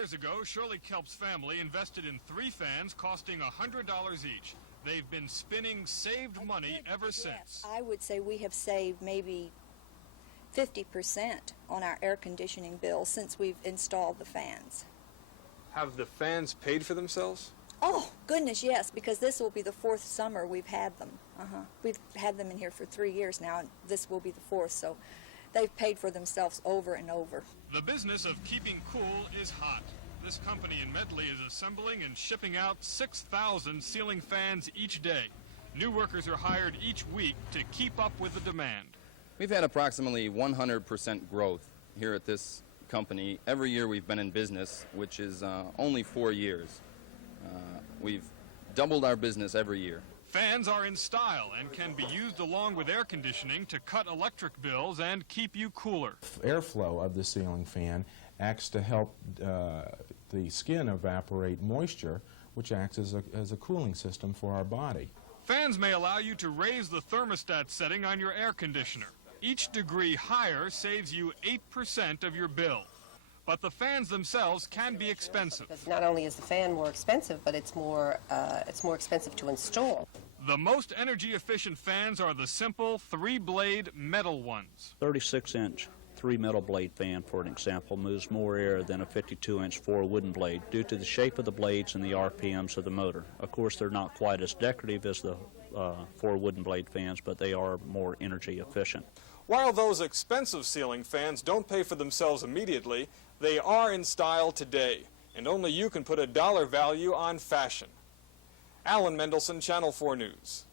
years ago, Shirley Kelp's family invested in 3 fans costing $100 each. They've been spinning saved money ever since. I would say we have saved maybe 50% on our air conditioning bill since we've installed the fans. Have the fans paid for themselves? Oh, goodness, yes, because this will be the 4th summer we've had them. We've had them in here for 3 years now, and this will be the 4th, so they've paid for themselves over and over. The business of keeping cool is hot. This company in Medley is assembling and shipping out 6,000 ceiling fans each day. New workers are hired each week to keep up with the demand. We've had approximately 100% growth here at this company every year we've been in business, which is only 4 years. We've doubled our business every year. Fans are in style and can be used along with air conditioning to cut electric bills and keep you cooler. Airflow of the ceiling fan acts to help the skin evaporate moisture, which acts as a cooling system for our body. Fans may allow you to raise the thermostat setting on your air conditioner. Each degree higher saves you 8% of your bill. But the fans themselves can be expensive. Because not only is the fan more expensive, but it's more expensive to install. The most energy-efficient fans are the simple 3-blade metal ones. 36-inch 3-metal blade fan, for an example, moves more air than a 52-inch 4-wooden blade due to the shape of the blades and the RPMs of the motor. Of course, they're not quite as decorative as the 4-wooden blade fans, but they are more energy efficient. While those expensive ceiling fans don't pay for themselves immediately, they are in style today, and only you can put a dollar value on fashion. Alan Mendelson, Channel 4 News.